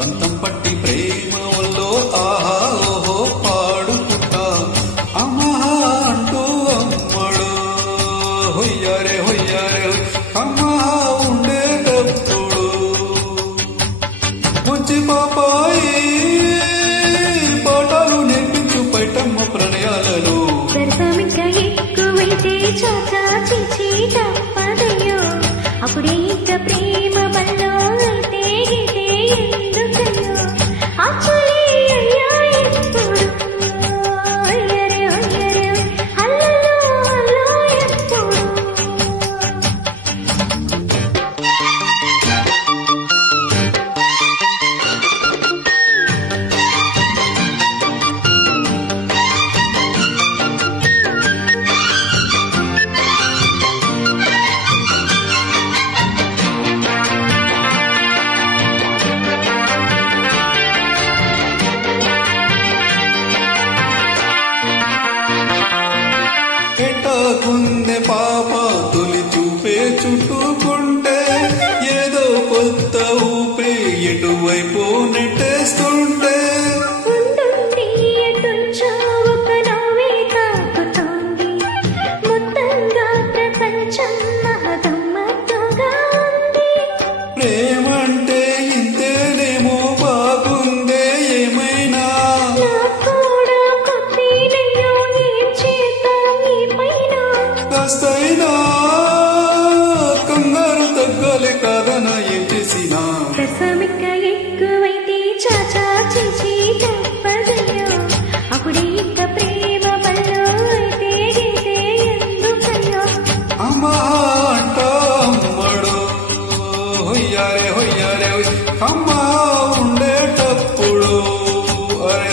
పంతం పట్టి ప్రేమ వల్లో ఆహా ఓహో పాడుకుంటా అమ్మహా అంటూ అమ్మడు హొయ్యారే హొయ్యారే అమ్మహా ఉండేటప్పుడు మంచి పాపాయి పాఠాలు నేర్పించు పైటమ్మ ప్రణయాలలో ఎక్కువైతే చాచా చిచి తప్పదయ్యో అప్పుడే ఇంత ప్రేమ బల్లో అయితే గిటే ఎందుకయ్యో అచ్చులే అయ్యా ఎప్పుడు అయ్యరే అయ్యరే అల్లలో అల్లో ఎప్పుడు ఎట్టాకుందే పాప తొలి చూపే చుట్టుకుంటే ఏదో కొత్త ఊపే ఎటువైపు నెట్టేస్తుంటే ఉండుండి ఎటుంచో ఒక నవ్వే తాకుతోంది మొత్తంగా ప్రపంచం మహగమ్మత్తుగా ఉంది ప్రేమంటే ఇంతేనేమో బాగుందే ఏమైనా నాకు కూడా కొత్తేనయ్యో ఏం చేద్దాం ఈ పైన కాస్తైనా కంగారు తగ్గాలి కాదనా ఏం చేసినా రసమిక్క ఎక్కువైతే చాచా చిచి తప్పదయ్యో అప్పుడే ఇంత ప్రేమ బల్లో అయితే గిటే ఎందుకయ్యో అమ్మా అంట అమ్మడు హొయ్యారే హొయ్యారే అమ్మా ఉండేటప్పుడు అరే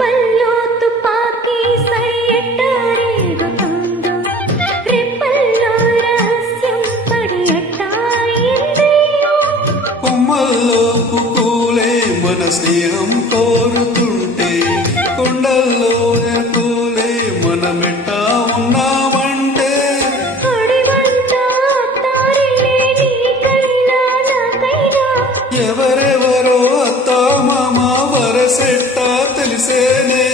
పల్లో తుపాకీ సయ్యట్టారేగుతుందో రెప్పల్లో రహస్యం పడి అట్టాయిందయ్యో కొమ్మల్లో పువ్వులే మన స్నేహం కోరుతుంటే కొండల్లో పూలే మన మెట్ట ఉన్నామంటే అడివంతా తారిలే నీకైనా నాకైనా ఎవరెవరో అత్త మామ వరసెట్ట తెలిసేనే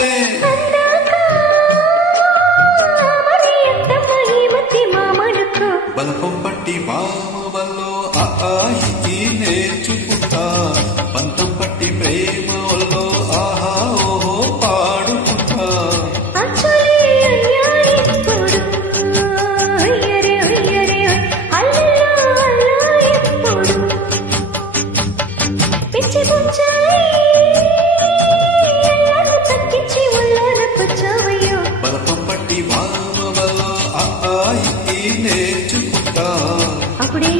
అందాక మరి ఎంతమ్మ ఈ మతి మామనుకో బలపం పట్టి వామ వల్లో ఆయి నేర్చుకుంటా పంతం పట్టి ప్రేమ వల్లో ఆహా ఓహో పాడుకుంటా అచ్చులే అయ్యా ఎప్పుడు అయ్యరే అయ్యరే అల్లలో అల్లో ఎప్పుడు పిచ్చి పుచ్చాయి అల్లను తగ్గించి ఒళ్ళోన కూర్చోవయ్యో బలపం పట్టి వామ వల్లో ఆయి నేర్చుకుంటా అప్పుడే